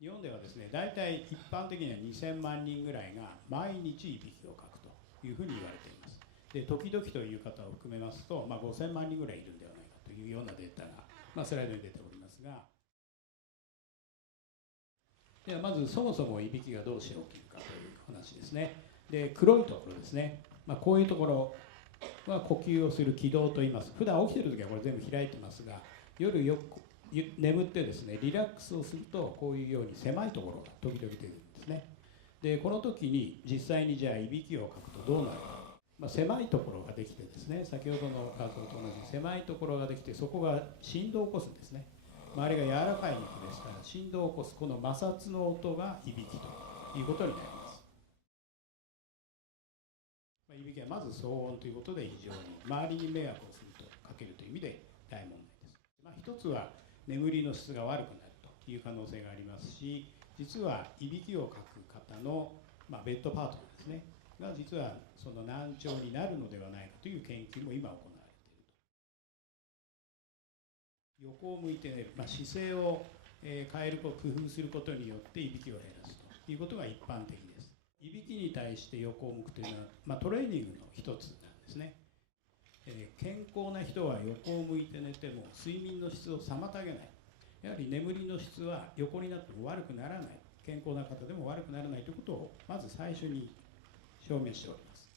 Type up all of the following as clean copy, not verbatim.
日本ではですね、大体一般的には2000万人ぐらいが毎日いびきをかくというふうに言われています。で、時々という方を含めますと、5000万人ぐらいいるんではないかというようなデータが、スライドに出ておりますが、ではまずそもそもいびきがどうして起きるかという話ですね。で、黒いところですね、こういうところは呼吸をする気道と言います。普段起きている時はこれ全部開いてますが、夜よく眠ってですね、リラックスをするとこういうように狭いところが時々出るんですね。で、この時に実際にじゃあいびきをかくとどうなるか、狭いところができてですね、先ほどの画像と同じ狭いところができて、そこが振動を起こすんですね。周りが柔らかい肉ですから振動を起こす、この摩擦の音がいびきということになります。いびきはまず騒音ということで非常に周りに迷惑をするとかけるという意味で大問題です。一つは眠りの質が悪くなるという可能性がありますし、実はいびきをかく方の、ベッドパートナーですねが実はその難聴になるのではないかという研究も今行われていると。横を向いて寝る、姿勢を変える工夫することによっていびきを減らすということが一般的です。いびきに対して横を向くというのは、トレーニングの一つなんですね。健康な人は横を向いて寝ても睡眠の質を妨げない。やはり眠りの質は横になっても悪くならない、健康な方でも悪くならないということをまず最初に証明しております。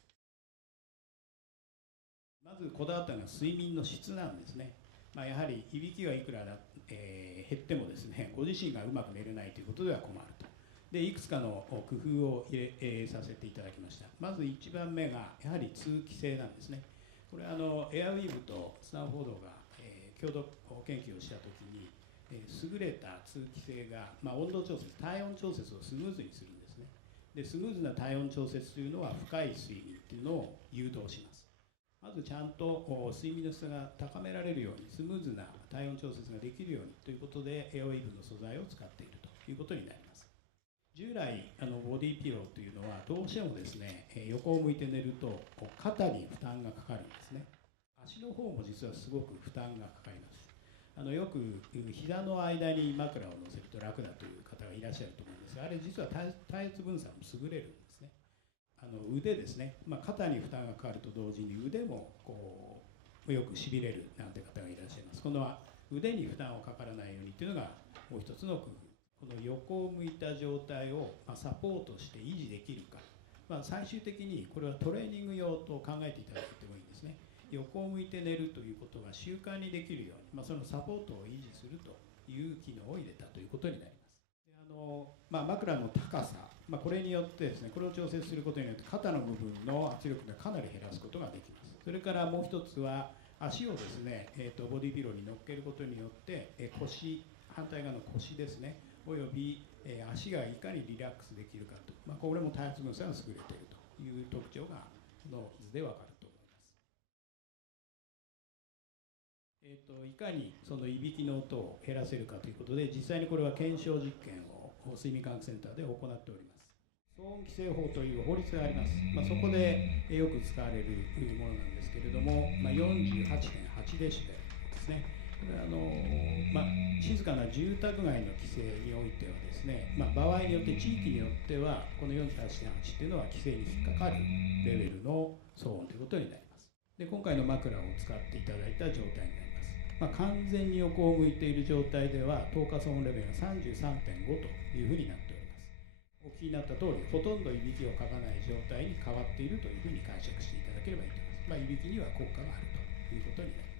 まずこだわったのは睡眠の質なんですね。やはりいびきがいくら減ってもですね、ご自身がうまく寝れないということでは困ると。で、いくつかの工夫をさせていただきました。まず1番目がやはり通気性なんですね。これはエアウィーヴとスタンフォードが、共同研究をしたときに、優れた通気性が、温度調節、体温調節をスムーズにするんですね。で、スムーズな体温調節というのは深い睡眠というのを誘導します。まずちゃんと睡眠の質が高められるように、スムーズな体温調節ができるようにということでエアウィーヴの素材を使っているということになります。従来ボディピローというのはどうしてもですね、横を向いて寝ると肩に負担がかかるんですね。足の方も実はすごく負担がかかります。よく膝の間に枕を乗せると楽だという方がいらっしゃると思うんですが、あれ実は体圧分散も優れるんですね。腕ですね、肩に負担がかかると同時に腕もよくしびれるなんて方がいらっしゃいます。この腕に負担をかからないようにというのがもう一つの工夫。この横を向いた状態をサポートして維持できるか、最終的にこれはトレーニング用と考えていただいてもいいんですね。横を向いて寝るということが習慣にできるように、そのサポートを維持するという機能を入れたということになります。枕の高さ、これによってですね、これを調節することによって肩の部分の圧力がかなり減らすことができます。それからもう一つは足をですね、ボディピローに乗っけることによって腰、反対側の腰ですね、および足がいかにリラックスできるかと、これも体圧分散が優れているという特徴がこの図で分かると思います。いかにそのいびきの音を減らせるかということで、実際にこれは検証実験を睡眠科学センターで行っております。騒音規制法という法律があります。そこでよく使われるものなんですけれども、48.8 デシベルですね。これは静かな住宅街の規制においてはですね、場合によって地域によってはこの 48.8 というのは規制に引っかかるレベルの騒音ということになります。で、今回の枕を使っていただいた状態になります。完全に横を向いている状態では透過騒音レベルが 33.5 というふうになっております。お聞きになった通り、ほとんどいびきをかかない状態に変わっているというふうに解釈していただければいいと思います。いびきには効果があるということになります。